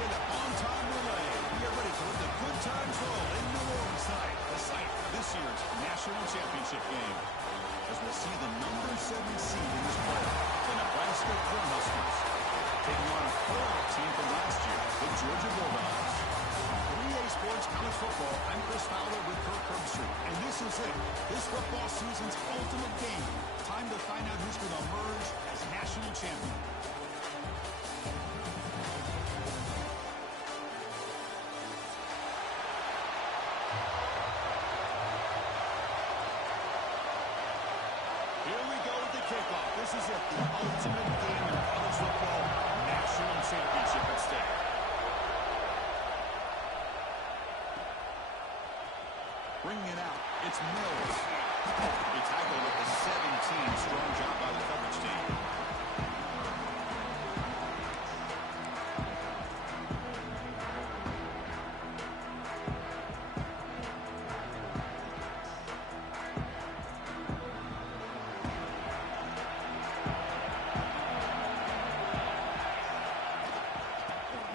in a on-time relay. We are ready to let the good times roll in New Orleans tonight, the site of this year's national championship game. As we'll see the number 7 seed in this playoff, the Nebraska Cornhuskers, taking on a playoff team from last year, the Georgia Bulldogs. 3A Sports College Football, I'm Chris Fowler with Kirk Herbstreit, and this is it. This football season's ultimate game. Time to find out who's going to emerge as national champion. Here we go with the kickoff. This is it, the ultimate game in college football, national championship at stake. Bringing it out, it's Mills. He tackled with the 17. Strong job by the coverage team.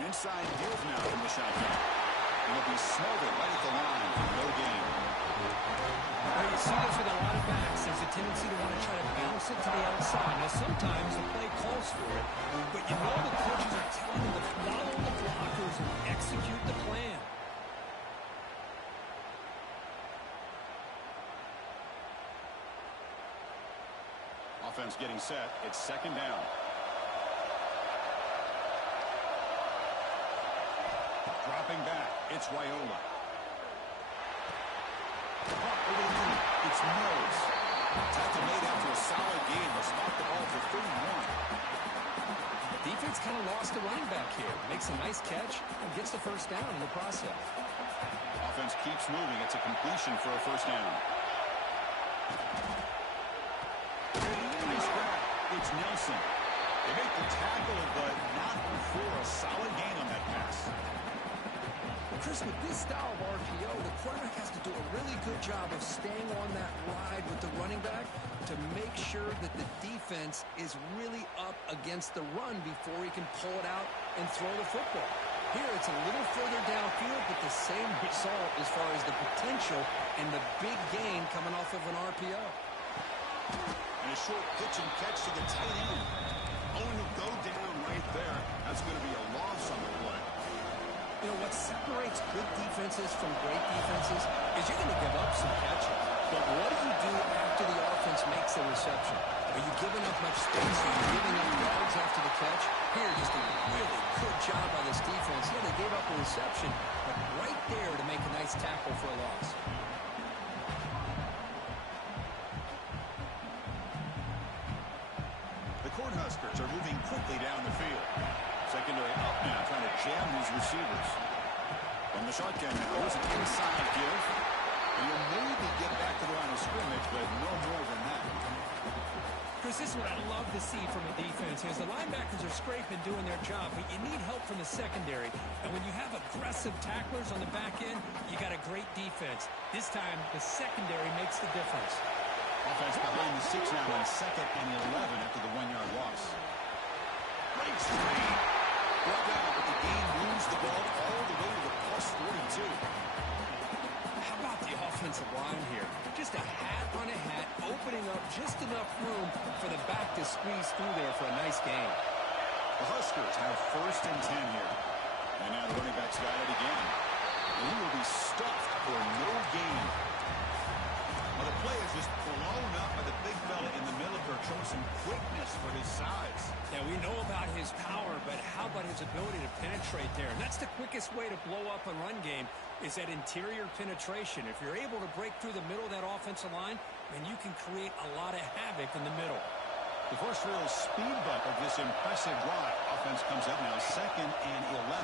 Inside deals now from the shotgun. It'll be smothered right at the line. No gain. Well, you see this with a lot of backs. There's a tendency to want to try to bounce it to the outside. Now, sometimes the play calls for it, but you know the coaches are telling them to follow the blockers and execute the plan. Offense getting set. It's second down. Dropping back, it's Wyola. It's Mills. Tackle made after a solid game. They'll spot the ball for 31. Defense kind of lost a running back here. Makes a nice catch and gets the first down in the process. Offense keeps moving. It's a completion for a first down. Nice grab. It's Nelson. They make the tackle, but not before a solid gain on that pass. Chris, with this style of RPO, the quarterback has to do a really good job of staying on that ride with the running back to make sure that the defense is really up against the run before he can pull it out and throw the football. Here, it's a little further downfield, but the same result as far as the potential and the big gain coming off of an RPO. And a short pitch and catch to the tight end. Owen will go down right there. That's going to be a loss on the play. You know, what separates good defenses from great defenses is you're going to give up some catches. But what do you do after the offense makes the reception? Are you giving up much space? Are you giving up yards after the catch? Here, just a really good job by this defense. Yeah, they gave up a reception, but right there to make a nice tackle for a loss. The Cornhuskers are moving quickly down the field. Secondary up now, trying to jam these receivers. From the shotgun now, there's an inside give. And you'll maybe get back to the line of scrimmage, but no more than that. Chris, this is what I love to see from a defense is the linebackers are scraping, doing their job, but you need help from the secondary. And when you have aggressive tacklers on the back end, you got a great defense. This time, the secondary makes the difference. Offense behind the 6 now on 2nd and 11 after the 1-yard loss. Great screen. Brought down, but the game moves the ball all the way to the plus 42. How about the offensive line here? Just a hat on a hat, opening up just enough room for the back to squeeze through there for a nice gain. The Huskers have 1st and 10 here. And now the running back's got it again. And he will be stuffed for no gain. Well, the play is just blown up by the big fella in the middle for showing some quickness for his size. Yeah, we know about his power, but how about his ability to penetrate there? And that's the quickest way to blow up a run game is that interior penetration. If you're able to break through the middle of that offensive line, then you can create a lot of havoc in the middle. The first real speed bump of this impressive drive. Offense comes up now 2nd and 11.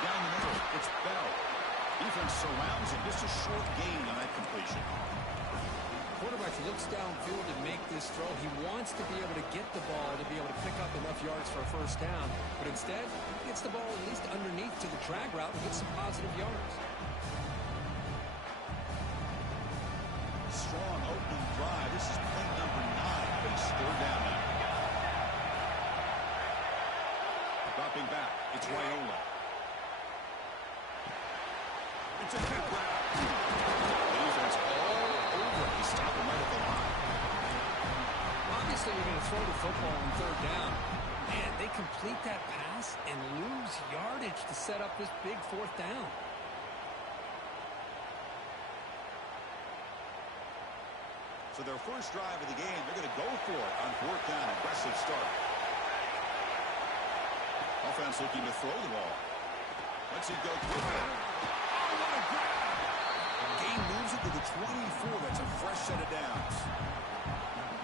Down the middle, it's Bell. Defense surrounds him. Just a short gain on that completion. Quarterback looks downfield to make this throw. He wants to be able to get the ball to be able to pick up enough yards for a first down. But instead, he gets the ball at least underneath to the drag route and gets some positive yards. Strong opening drive. This is play number 9. But he's 3rd down now. About Stepping back, it's Raiola. It's a quick route. The defense all over. He stopped him right at the line. Obviously, you're going to throw the football on third down. Man, they complete that pass and lose yardage to set up this big fourth down. So their first drive of the game, they're going to go for it on fourth down. Aggressive start. Offense looking to throw the ball. Let's it go quickly. Oh, what a grab! Gain moves it to the 24. That's a fresh set of downs.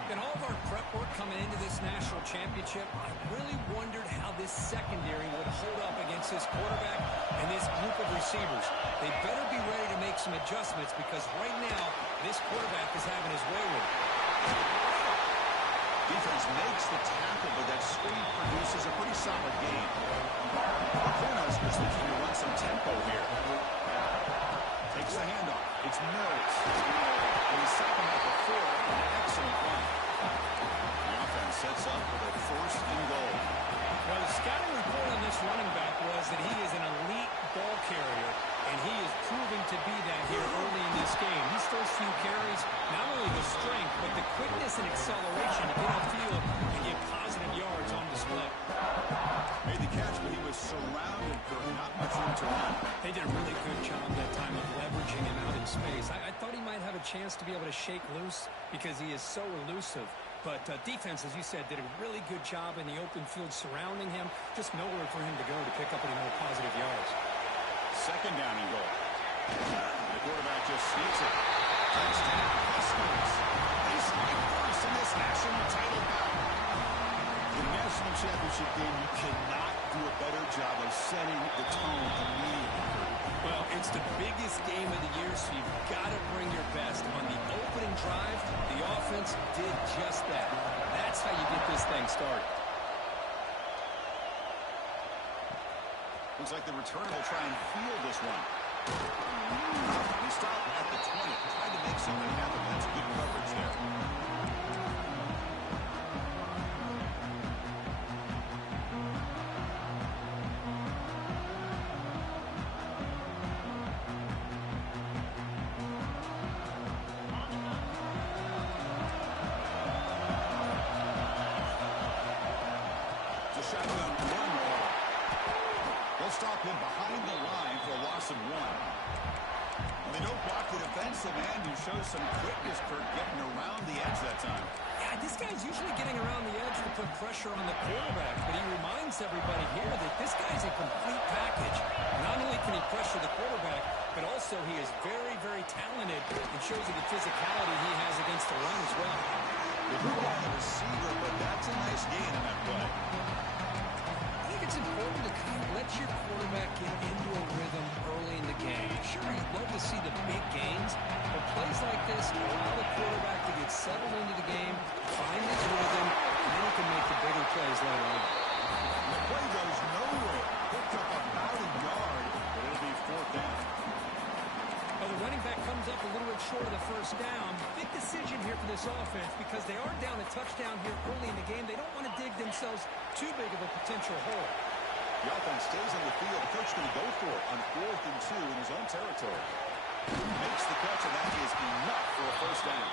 In all of our prep work coming into this national championship, I really wondered how this secondary would hold up against this quarterback and this group of receivers. They better be ready to make some adjustments because right now, this quarterback is having his way with it. Defense makes the tackle, but that screen produces a pretty solid gain. The Cornhuskers looking to run some tempo here. Takes the handoff. It's Mills. And he's second at the 4. An excellent run. The offense sets up with a first and goal. Well, the scouting report on this running back was that he is an elite ball carrier, and he is proving to be that here early in this game. These first few carries, not only the strength, but the quickness and acceleration to get upfield and get positive yards on display. Made the catch, but he was surrounded for not much room to run. They did a really good job that time of leveraging him out in space. I thought he might have a chance to be able to shake loose because he is so elusive. But defense, as you said, did a really good job in the open field surrounding him. Just nowhere for him to go to pick up any more positive yards. Second down and goal. The quarterback just sneaks it. Touchdown, Huskers. They strike first in this national title bout. In a national championship game, you cannot do a better job of setting the tone immediately. Well, it's the biggest game of the year, so you've got to bring your best. On the opening drive, the offense did just that. That's how you get this thing started. Looks like the returner will try and field this one. He stopped at the 20, tried to make something happen. That's good coverage there. Shotgun run ball. They'll stop him behind the line for a loss of 1. And they don't block the defensive end, who shows some quickness, Kirk, getting around the edge that time. Yeah, this guy's usually getting around the edge to put pressure on the quarterback, but he reminds everybody here that this guy's a complete package. Not only can he pressure the quarterback, but also he is very, very talented and shows you the physicality he has against the run as well. The move on the receiver, but that's a nice gain in that play. I think it's important to kind of let your quarterback get into a rhythm early in the game. Sure, you'd love to see the big gains, but plays like this allow the quarterback to get settled into the game, find his rhythm, and then he can make the bigger plays later on. And the play goes nowhere. Picked up about a yard, but it'll be fourth down. Well, the running back comes up a little bit short of the first down. Big decision here for this offense because they are down a touchdown here early in the game. They don't want to dig themselves too big of a potential hole. The offense stays on the field. The coach going to go for it on 4th and 2 in his own territory. Makes the catch, and that is enough for a first down.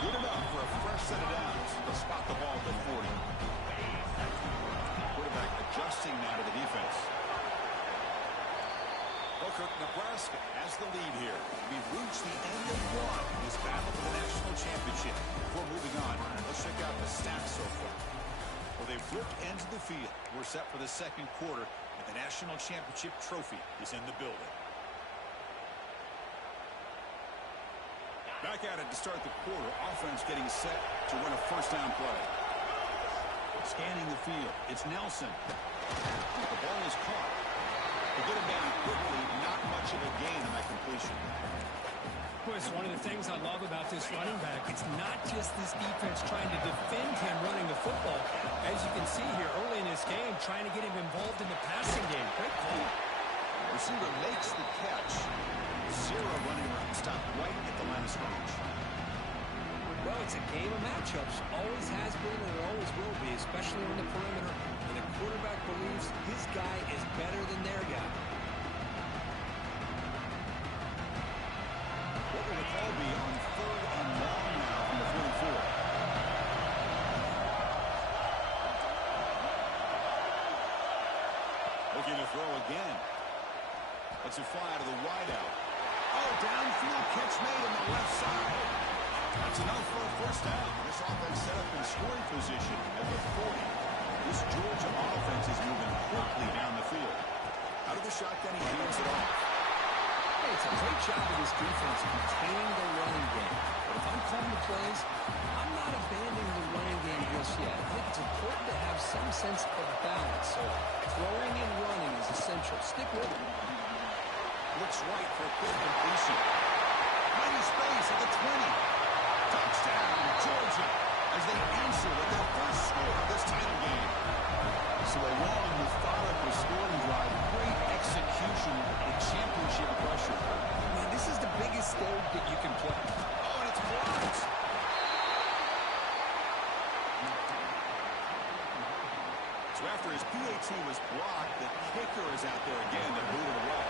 Good enough for a fresh set of downs. They'll spot the ball at the 40. Quarterback adjusting now to the defense. Booker, Nebraska has the lead here. We've reached the end of 1 in this battle for the national championship. Before moving on, let's check out the stats so far. Well, they've flipped ends of the field. We're set for the second quarter, and the national championship trophy is in the building. Back at it to start the quarter. Offense getting set to run a first down play. Scanning the field. It's Nelson. The ball is caught. They get him down quickly. Not much of a gain on that completion. Well, it's one of the things I love about this running back. It's not just this defense trying to defend him running the football. As you can see here early in this game, trying to get him involved in the passing game. Great call. Receiver makes the catch. Zero running around. Stopped right at the line of scrimmage. Well, it's a game of matchups. Always has been and it always will be, especially on the perimeter. And the quarterback believes his His guy is better than their guy. What will the call be on 3rd and long now from the 44? Looking to throw again. Lets it fly out of the wideout. Oh, downfield catch made on the left side. That's enough for a first down. This offense set up in scoring position at the 40. This Georgia offense is moving quickly down the field. Out of the shotgun, he hands it off. Hey, it's a great job of this defense containing the running game. But if I'm calling the plays, I'm not abandoning the running game just yet. I think it's important to have some sense of balance. So throwing and running is essential. Stick with it. Looks right for a quick completion. Mighty space at the 20. Touchdown, Georgia, as they answer with their first score of this title game. So a long, methodical scoring drive. Great execution with championship pressure. Man, this is the biggest stage that you can play. Oh, and it's blocked. So after his PAT was blocked, the kicker is out there again to move it away.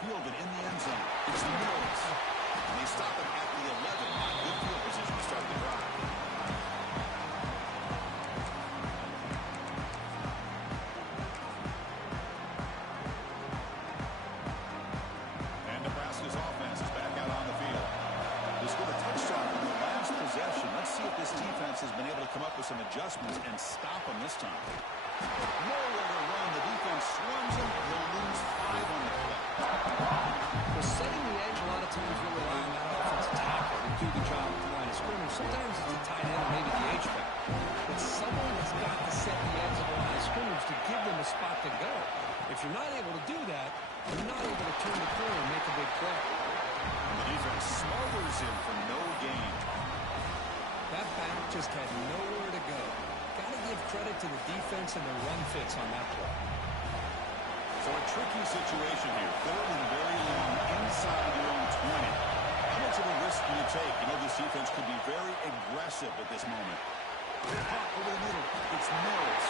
Fielded in the end zone. It's Mills. And they stop him at the 11. Good field position to start the drive. And Nebraska's offense is back out on the field. They scored a touchdown on the last possession. Let's see if this defense has been able to come up with some adjustments and stop them this time. Nowhere to run. The defense swarms him. He'll lose 5 on the play. Well, setting the edge, a lot of times we rely on that offensive tackle to do the job at the line of scrimmage. Sometimes it's a tight end or maybe the H-back. But someone has got to set the edge of the line of scrimmage to give them a spot to go. If you're not able to do that, you're not able to turn the corner and make a big play. The defense smothers him for no gain. That back just had nowhere to go. Got to give credit to the defense and the run fits on that play. So a tricky situation here. 3rd and very long inside your own 20. How much of a risk do you take? You know this defense could be very aggressive at this moment. Pop over the middle. It's Mills.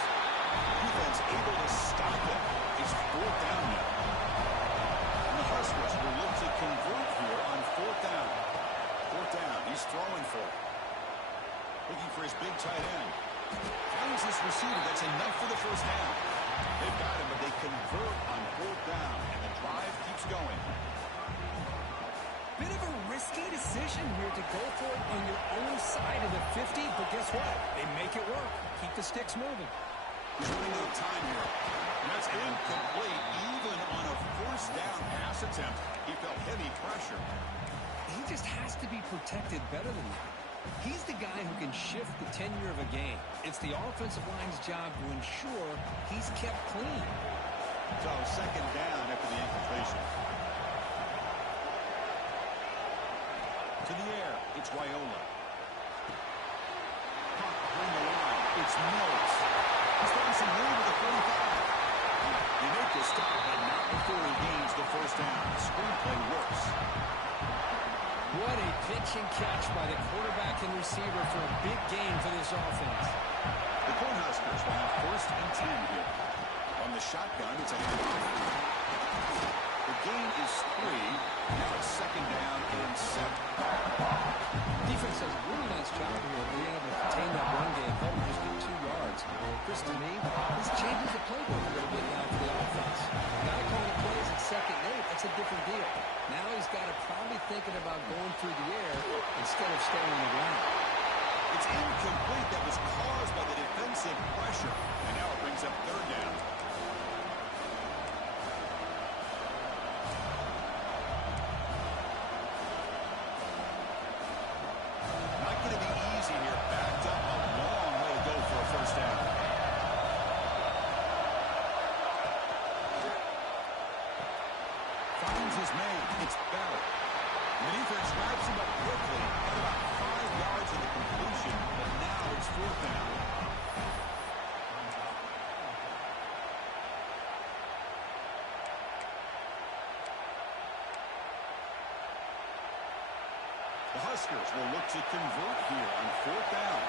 Defense able to stop it. It's 4th down now. And the Huskers will look to convert here on 4th down. 4th down. He's throwing for it. Looking for his big tight end. Finds this receiver. That's enough for the first down. They've got him, but they convert on 4th down, and the drive keeps going. Bit of a risky decision here to go for it on your own side of the 50, but guess what? They make it work. Keep the sticks moving. He's running out of time here. And that's incomplete, even on a first down pass attempt. He felt heavy pressure. He just has to be protected better than that. He's the guy who can shift the tenure of a game. It's the offensive line's job to ensure he's kept clean. So 2nd down after the incompletion. To the air, it's Wyola. Pop behind the line. It's Mills. He's throwing some room to the 45. They make the stop, but not before he gains the first down. Screenplay works. What a pitch and catch by the quarterback and receiver for a big gain for this offense. The Cornhuskers will have 1st and 10 here. On the shotgun, it's a handoff. The gain is 3. Now it's 2nd down and 7. Defense does a really nice job here of being able to contain that run game, held him just get 2 yards. Chris, to me, this changes the playbook a little bit now for the offense. The guy calling plays at 2nd and 8, that's a different deal. Now he's got to probably thinking about going through the air instead of staying on the ground. It's incomplete. That was caused by the defensive pressure. And now it brings up 3rd down. Not going to be easy here. Backed up a long way to go for a first down. Finds his man. It's Bell. And the defense wraps him up quickly. At about 5 yards in the completion, but now it's 4th down. The Huskers will look to convert here on 4th down.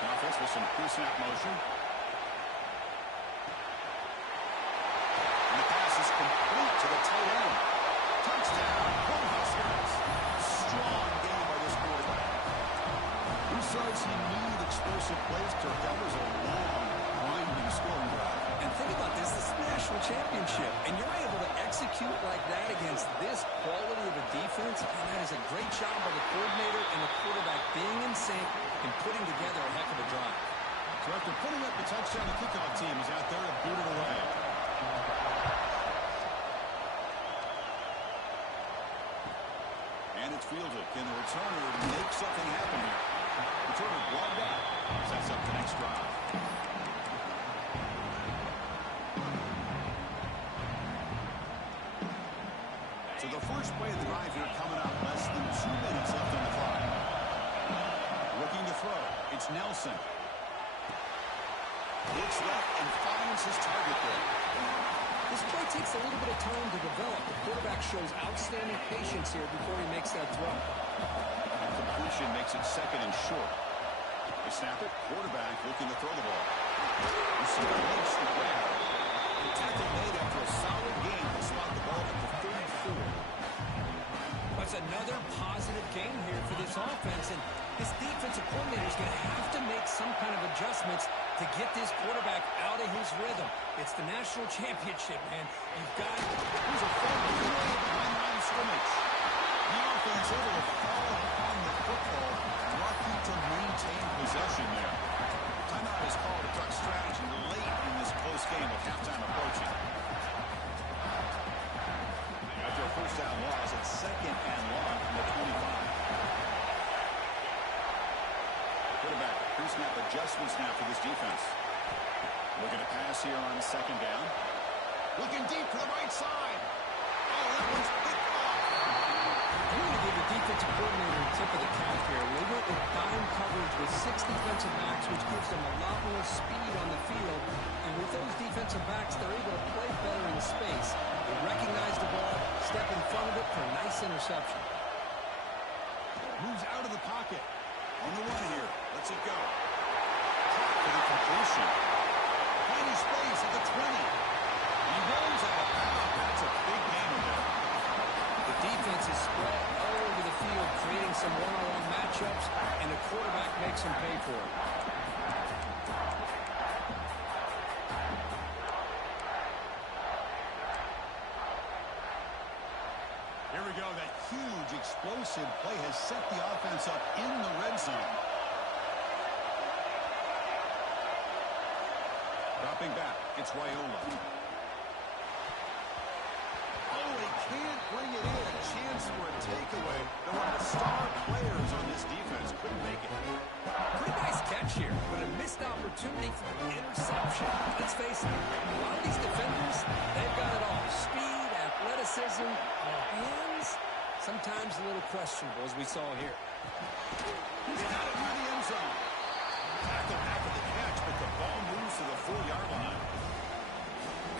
The offense with some pre-snap motion. And the pass is complete to the tight end. Touchdown, home Huskers. Strong game by this quarterback. Who says he needed explosive plays, Kirk? That was a long, winding scoring drive. And think about this. This is the national championship, and you're able to execute like that against this quality of a defense, and that is a great job by the coordinator and the quarterback being in sync and putting together a heck of a drive. So after putting up the touchdown, the kickoff team is out there to boot it away. And it's fielded. Can the returner make something happen here? Returner brought back. Sets up the next drive. So the first play of the drive here coming up. Less than 2 minutes left on the clock. Looking to throw. It's Nelson. Looks left and finds his target there. This play takes a little bit of time to develop. The quarterback shows outstanding patience here before he makes that throw. And completion makes it second and short. They snap it. Quarterback looking to throw the ball. Receiver makes the grab. The tackle made after a solid game to spot the ball at the 34. That's another positive game here for this offense, and this defensive coordinator is going to have to make some kind of adjustments to get this quarterback out of his rhythm. It's the national championship, man. You've got it. Here's a fumble behind the line of scrimmage. The offense able to fall on the football, lucky to maintain possession there. Timeout is called to talk strategy late in this close game with halftime approaching. After a first down loss, it's second and long from the 25. Quarterback, pre-snap adjustments now for this defense. Looking to pass here on second down. Looking deep to the right side. Oh, that one's picked off. I'm going to give the defensive coordinator a tip of the cap here. They went with dime coverage with 6 defensive backs, which gives them a lot more speed on the field. And with those defensive backs, they're able to play better in space. They recognize the ball, step in front of it for a nice interception. Moves out of the pocket. On the run here. Lets it go. For the completion. Finding space at the 20. He rolls out of bounds. That's a big gain there. The defense is spread all over the field, creating some one-on-one matchups, and the quarterback makes them pay for it. Here we go. That huge explosive play has set the offense up in the red zone. Dropping back. It's Raiola. Oh, he can't bring it in. A chance for a takeaway. They're one of the star players on this defense. Couldn't make it. Pretty nice catch here, but a missed opportunity for an interception. Let's face it, a lot of these defenders, they've got it all. Speed, athleticism, hands, sometimes a little questionable, as we saw here. He's got it near the end zone. Tackle after the catch, but the ball moves to the 4-yard line.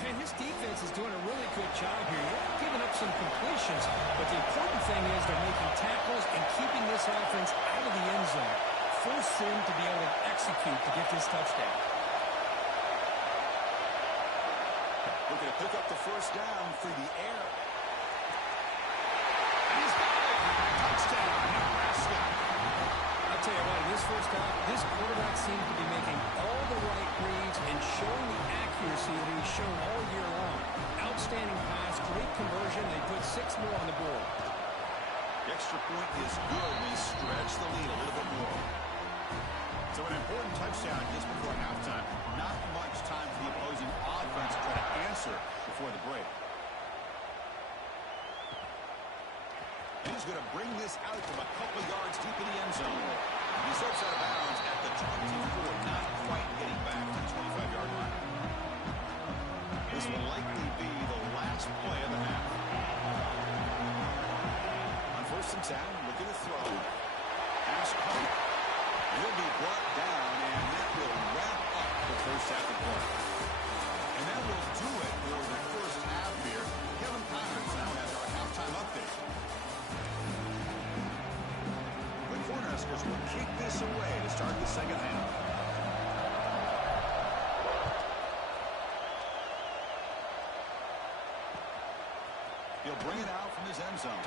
Man, his defense is doing a really good job here. They're giving up some completions, but the important thing is they're making tackles and keeping this offense out of the end zone. Force him to be able to execute to get this touchdown. Looking to pick up the first down through the air. And he's got it. Touchdown, Nebraska. I'll tell you what, in this first half, this quarterback seems to be making all the right reads and showing the accuracy that he's shown all year long. Outstanding pass, great conversion. They put 6 more on the board. The extra point is good. We stretch the lead a little bit more. So an important touchdown just before halftime. Not much time for the opposing offense to try to answer before the break. He's going to bring this out from a couple of yards deep in the end zone. He steps out of bounds at the 24, not quite getting back to the 25-yard line. This will likely be the last play of the half. On 1st and 10, looking to throw. Pass coming. He'll be brought down, and that will wrap up the first half of play. And that will do it for the first half here. Kevin Kyle. second half. He'll bring it out from his end zone.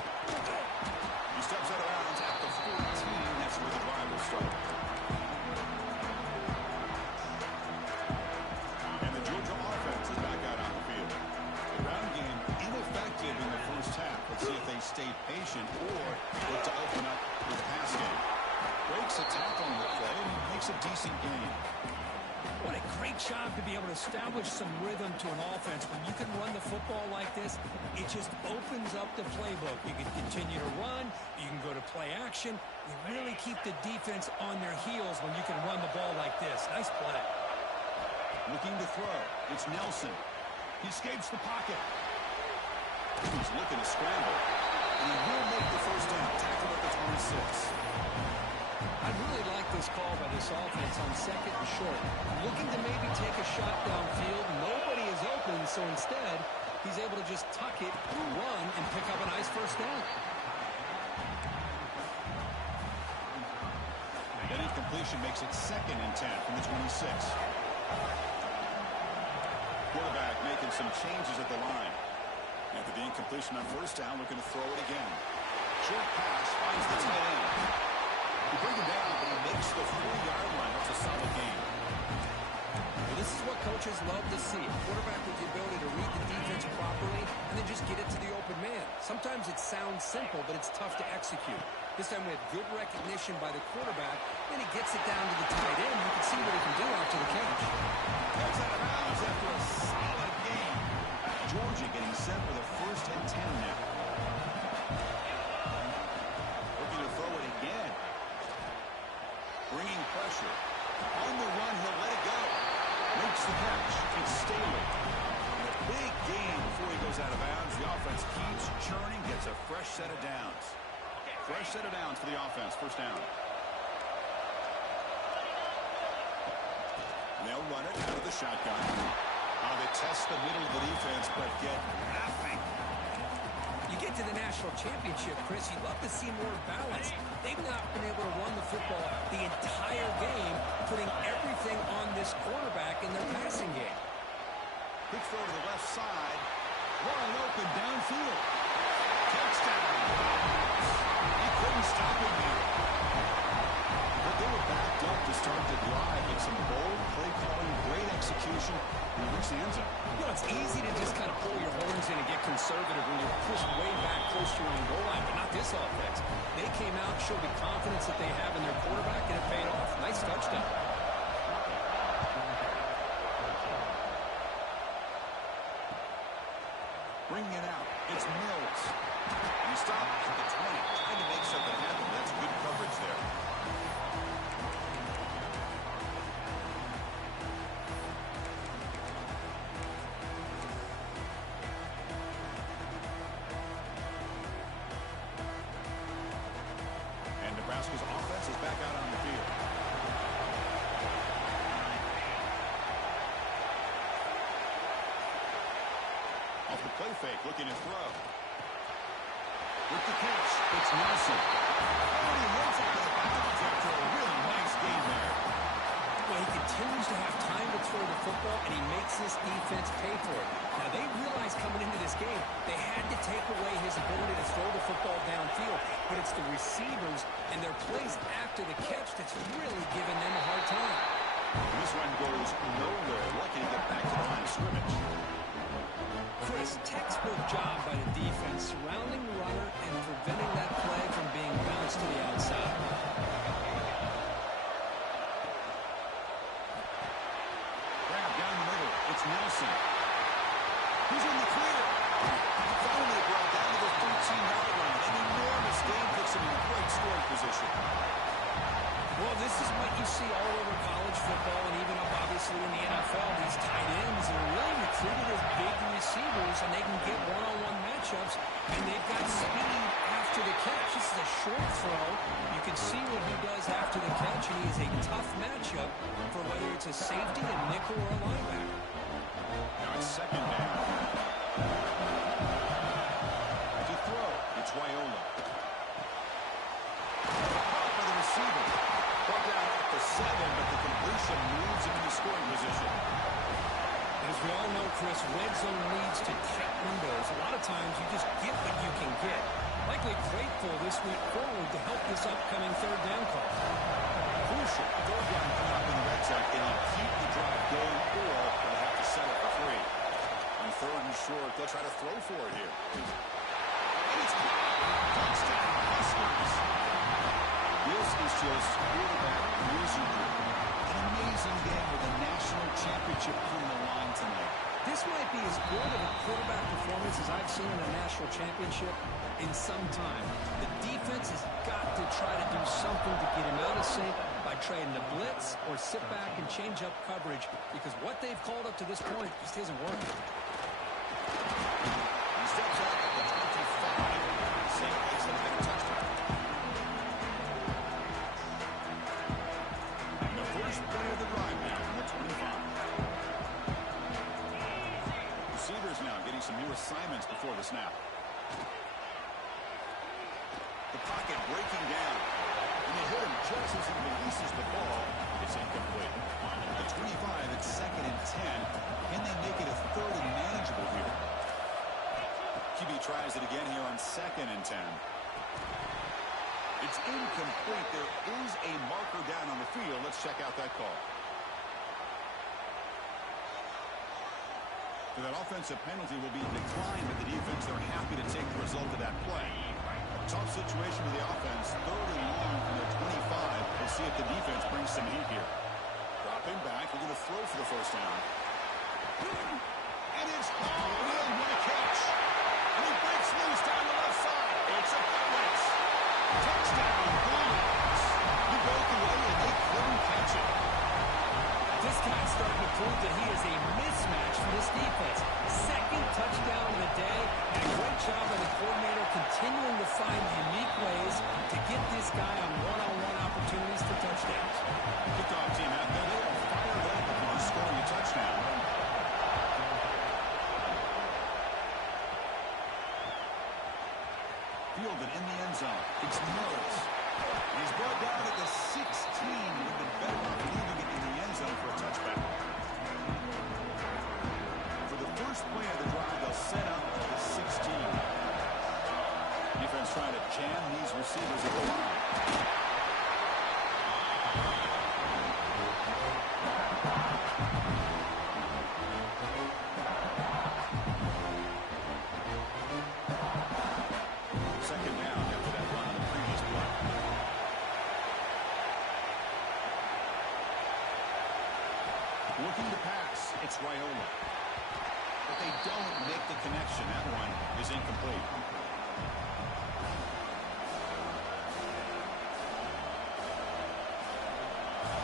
He steps out of bounds at the 14. That's where the drive will start. And the Georgia offense is back out on the field. The ground game ineffective in the first half. Let's see if they stay patient or look to open up with a pass game. Breaks a tackle on the play and makes a decent gain. What a great job to be able to establish some rhythm to an offense. When you can run the football like this, it just opens up the playbook. You can continue to run. You can go to play action. You really keep the defense on their heels when you can run the ball like this. Nice play. Looking to throw. It's Nelson. He escapes the pocket. He's looking to scramble. And he will make the first down. Tackled at the 26. I really like this call by this offense on second and short. Looking to maybe take a shot downfield. Nobody is open, so instead, he's able to just tuck it, run, and pick up a nice first down. That incompletion makes it 2nd and 10 from the 26. Quarterback making some changes at the line. After the incompletion on first down, looking to throw it again. Short pass finds the tight end. He brings him down, but he makes the 4-yard line. That's a solid game. Well, this is what coaches love to see. A quarterback with the ability to read the defense properly and then just get it to the open man. Sometimes it sounds simple, but it's tough to execute. This time we have good recognition by the quarterback, and he gets it down to the tight end. You can see what he can do after the catch. Gets out of bounds after a solid game. Georgia getting set for the 1st and 10 now. Looking to throw it again. Bringing pressure. On the run, he'll let it go. Makes the catch. It's Staley. And a big gain before he goes out of bounds. The offense keeps churning, gets a fresh set of downs. Fresh set of downs for the offense. First down. And they'll run it out of the shotgun. They test the middle of the defense, but get nothing. You get to the national championship, Chris, you'd love to see more balance. They've not been able to run the football the entire game, putting everything on this quarterback in their passing game. Quick throw to the left side. Wide open downfield. Touchdown. He couldn't stop him there. But they were backed up to start the drive. It's some bold play calling, great execution, and he reached the end zone. You know, it's easy to just kind of pull your horns in and get conservative when you're pushed way back close to your own goal line, but not this offense. They came out, showed the confidence that they have in their quarterback, and it paid off. Nice touchdown. Bringing it out. It's Mills. And he stopped at the 20, trying to make something happen. That's good coverage there. Nebraska's offense is back out on the field. Off the play fake, looking to throw. With the catch, it's Nelson. And he runs out of the bounds after a really nice game there. Well, he continues to have time to throw the football, and he makes this defense pay for it. Now, they realized coming into this game, they had to take away his ability to throw the football downfield, but it's the receivers and their plays after the catch that's really giving them a hard time. This one goes nowhere. Lucky to get back to the line of scrimmage. Chris, textbook job by the defense, surrounding the runner and preventing that play from being bounced to the outside. Grab down the middle. It's Nelson. Who's in the clear? Finally brought down to the 13-yard line. An enormous gain puts him in great scoring position. Well, this is what you see all over college football and even up, obviously, in the NFL. These tight ends are really recruited as big receivers, and they can get one-on-one matchups, and they've got speed after the catch. This is a short throw. You can see what he does after the catch, and he is a tough matchup for whether it's a safety, a nickel, or a linebacker. Now it's second down. To throw, it's Wyola. Caught by the receiver. Brought down at the 7, third and short. They'll try to throw for it here. And it's caught. Touchdown, Huskers. This is just quarterback wizardry. An amazing game with a national championship on the line tonight. This might be as good of a quarterback performance as I've seen in a national championship in some time. The defense has got to try to do something to get him out of sync by trading the blitz or sit back and change up coverage, because what they've called up to this point just isn't working. He steps out at the 25. St. Louis has got a touchdown. And the first play of the drive now from the 25. Receivers now getting some new assignments before the snap. The pocket breaking down. And they hit him just as he releases the ball. It's incomplete. The 25, it's 2nd and 10. Can they make it a 3rd and manageable here? QB tries it again here on 2nd and 10. It's incomplete. There is a marker down on the field. Let's check out that call. So that offensive penalty will be declined by the defense. They're happy to take the result of that play. Tough situation with the offense. 3rd and long from the 25. We'll see if the defense brings some heat here. Dropping back. We're going to throw for the first down. And it's all in. What a catch. And he breaks loose down the left side. It's a blitz. Touchdown, Bulldogs. He broke away and they couldn't catch it. This guy's starting to prove that he is a mismatch for this defense. 2nd touchdown of the day, and a great job by the coordinator continuing to find unique ways to get this guy on one-on-one opportunities for touchdowns. Kickoff team out there. They are fired up upon scoring a touchdown. Fielded in the end zone. It's Mills. And he's brought down at the 16. With the better off leaving it in the end zone for a touchback. For the first play of the drive, they'll set up the 16. Defense trying to jam these receivers at the line. Second down after that run on the previous play. Looking to pass. It's Raiola. But they don't make the connection. That one is incomplete.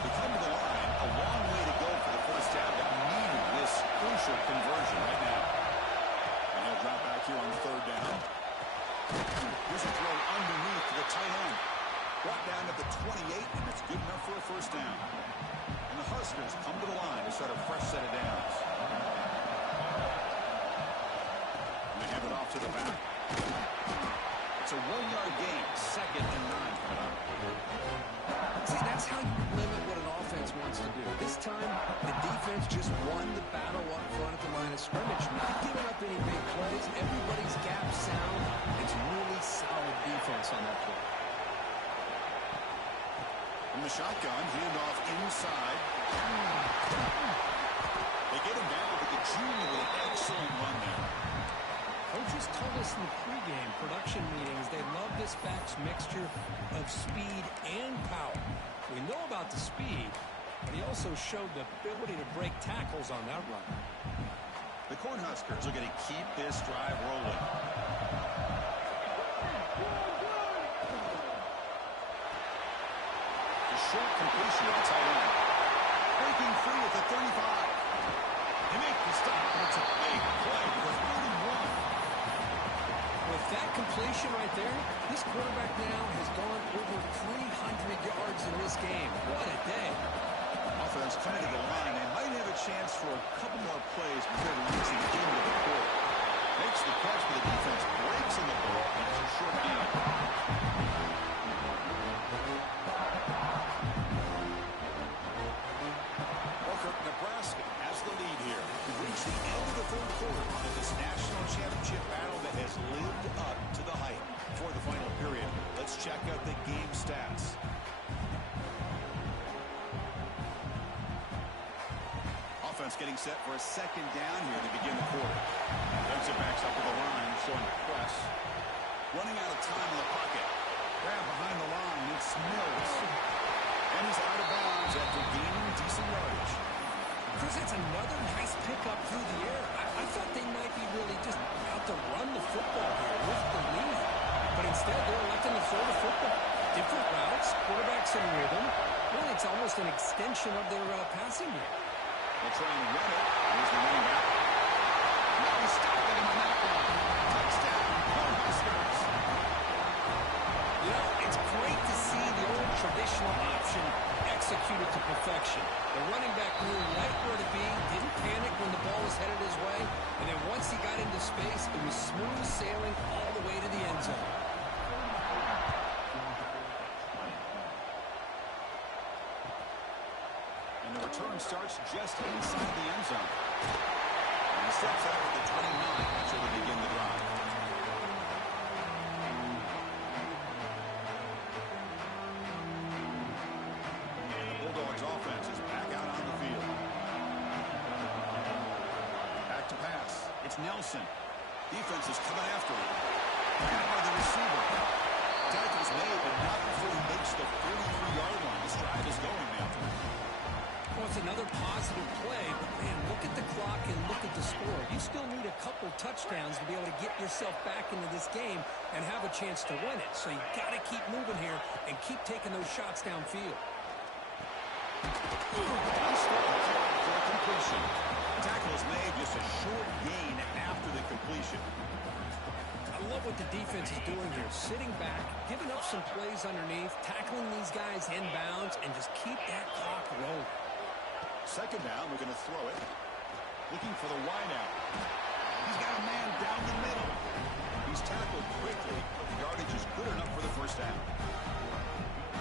They come to the line. A long way to go for the first down. They needed this crucial conversion right now. And he'll drop back here on 3rd down. Here's a throw underneath to the tight end. Brought down at the 28, and it's good enough for a first down. And the Huskers come to the line to start a fresh set of downs. And they hand it off to the back. It's a 1-yard gain, 2nd and 9. See, that's how you limit what an offense wants to do. This time, the defense just won the battle up front at the line of scrimmage, not giving up any big plays. Everybody's gap sound. It's really solid defense on that play. From the shotgun, handoff inside. They get him down with the junior with an excellent run there. Coaches told us in the pregame production meetings they love this back's mixture of speed and power. We know about the speed, but he also showed the ability to break tackles on that run. The Cornhuskers are going to keep this drive rolling. The short completion of the tight end. Breaking free at the 35. They make the stop, and it's a big play for 31. With that completion right there, this quarterback now has gone over 300 yards in this game. What a day. Offense coming to the line. They might have a chance for a couple more plays before reaching the end of the quarter. Makes the catch, but the defense breaks in the ball, and it's a short gain. Nebraska has the lead here. We've reached the end of the 3rd quarter of this national championship battle that has lived up to the hype. For the final period, let's check out the game stats. Offense getting set for a 2nd down here to begin the quarter. Chris, that's another nice pickup through the air. I thought they might be really just out to run the football here with the lead. But instead, they're electing to throw the football. Different routes, quarterbacks in rhythm. Really, it's almost an extension of their passing game. They'll try and run it. Here's the running back. Now he's stopping him on that one. Touchdown, Cornhuskers. You know, it's great to see the old traditional option executed to perfection. The running back knew right where to be, didn't panic when the ball was headed his way, and then once he got into space, it was smooth sailing all the way to the end zone. And the return starts just inside the end zone. And he steps out at the 29 to begin the drive. Offense is back out on the field. Back to pass. It's Nelson. Defense is coming after him. Grabbed by the receiver. Tackle's made, but not before he makes the 43-yard line. This drive is going now. Well, it's another positive play, but man, look at the clock and look at the score. You still need a couple touchdowns to be able to get yourself back into this game and have a chance to win it. So you got to keep moving here and keep taking those shots downfield. For a completion. Tackle is made, just a short gain after the completion. I love what the defense is doing here. Sitting back, giving up some plays underneath, tackling these guys inbounds, and just keep that clock rolling. Second down, we're going to throw it. Looking for the wideout. He's got a man down the middle. He's tackled quickly, but the yardage is good enough for the first down.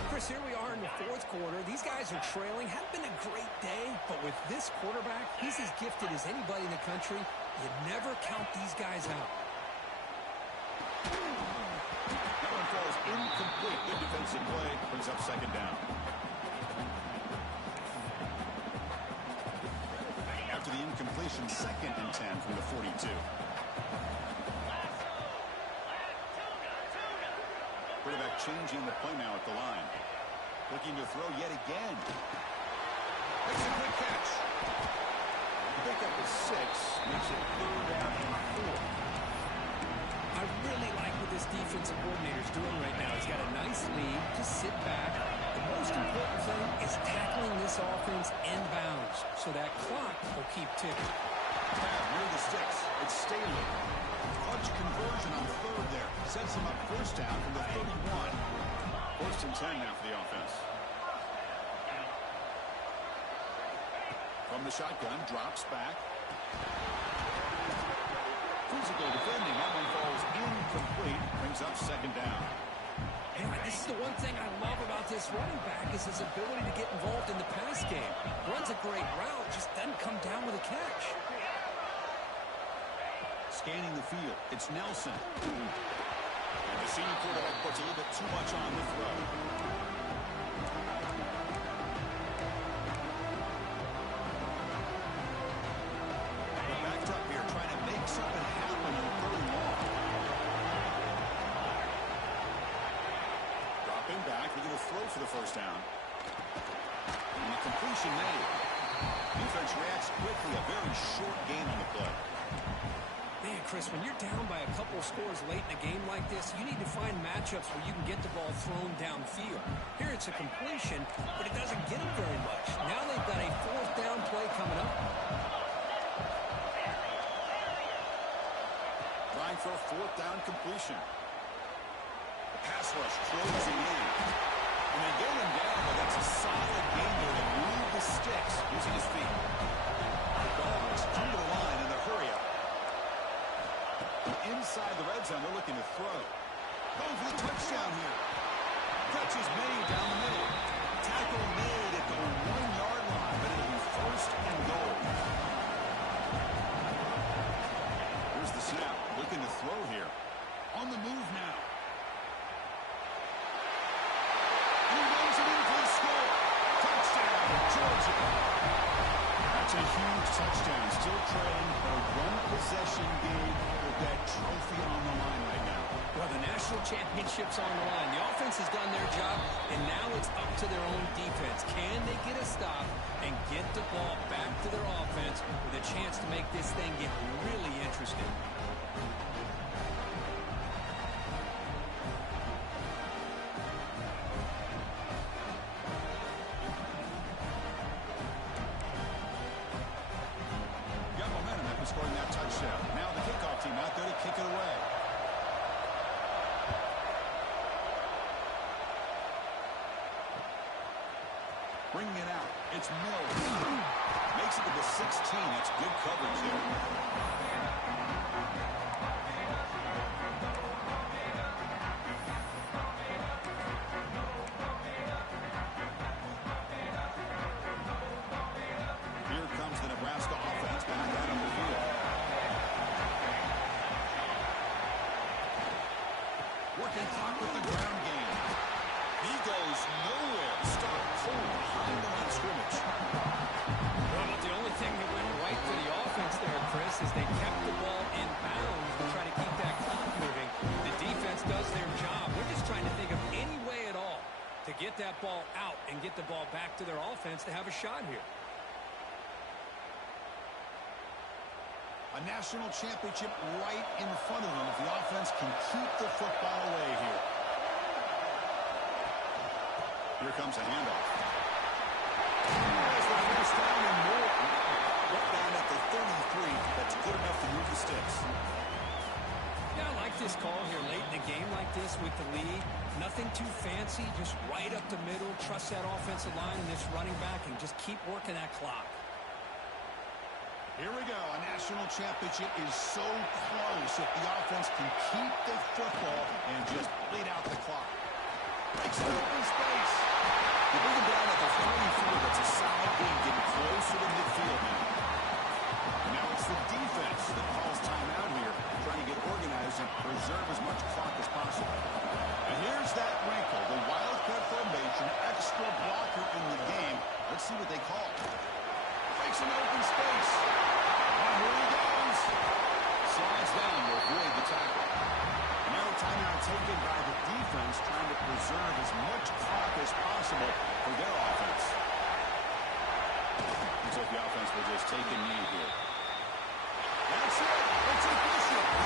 Chris, here we are in the fourth quarter. These guys are trailing. Hadn't been a great day, but with this quarterback, he's as gifted as anybody in the country. You never count these guys out. That one falls incomplete. Good defensive play. Brings up second down. After the incompletion, 2nd and 10 from the 42. Quarterback changing the play now at the line. Looking to throw yet again. Makes a quick catch. Pick up a 6. Makes it 3rd down and 4. I really like what this defensive coordinator is doing right now. He's got a nice lead. Just sit back. The most important thing is tackling this offense inbounds so that clock will keep ticking. Near the sticks. It's Staley. Clutch conversion on 3rd there. Sets him up first down from the 31. 1st and 10 now for the offense. From the shotgun, drops back. Physical defending. That one falls incomplete. Brings up second down. And this is the one thing I love about this running back is his ability to get involved in the pass game. Runs a great route, just doesn't come down with a catch. Scanning the field. It's Nelson. And the senior quarterback puts a little bit too much on the throw. We're backed up here trying to make something happen on 3rd and long. Dropping back. We're going to throw for the first down. And the completion made. Defense reacts quickly. A very short gain on the play. Man, Chris, when you're down by a couple of scores late in a game like this, you need to find matchups where you can get the ball thrown downfield. Here it's a completion, but it doesn't get them very much. Now they've got a 4th down play coming up. Trying for a 4th down completion. The pass rush closing in. And they get him down, but that's a solid game there to move the sticks using his feet. The Dogs come to the line in the hurry up. Inside the red zone, they're looking to throw. Going for the touchdown here. Catch is made down the middle. Tackle made at the 1-yard line, but it'll be 1st and goal. Here's the snap. Looking to throw here. On the move now. And he runs it in for the score. Touchdown, Georgia. That's a huge touchdown. Still trailing, but a 1-possession game with that trophy on the line right now. Well, the national championship's on the line. The offense has done their job, and now it's up to their own defense. Can they get a stop and get the ball back to their offense with a chance to make this thing get really interesting? Got momentum after scoring that touchdown. Now the kickoff team out there to kick it away. Bringing it out. It's Mills. Makes it to the 16. That's good coverage there. Here comes the Nebraska offense back out on the field. Working clock with the ground game. He goes nowhere. Start cold behind the line of scrimmage. Well, the only thing that went right for the offense there, Chris, is they kept the ball in bounds to try to keep that clock moving. The defense does their job. We're just trying to think of any way at all to get that ball out and get the ball back to their offense to have a shot here. A national championship right in front of them if the offense can keep the football away here. Here comes a handoff. There's the first down and more. Right down at the 33. That's good enough to move the sticks. Yeah, I like this call here late in the game like this with the lead. Nothing too fancy, just right up the middle. Trust that offensive line and this running back and just keep working that clock. Here we go. A national championship is so close if the offense can keep the football and just bleed out the clock. Breaks it open space. You bring him down at the 34. That's a solid game, getting closer to midfield now. And now it's the defense that calls timeout here, trying to get organized and preserve as much clock as possible. And here's that wrinkle, the wildcat formation, extra blocker in the game. Let's see what they call. Breaks an open space. And here he goes. Slides down to avoid the tackle. Now a timeout taken by the defense, trying to preserve as much clock as possible for their offense. Looks like the offense will just take a knee here. That's it. It's official.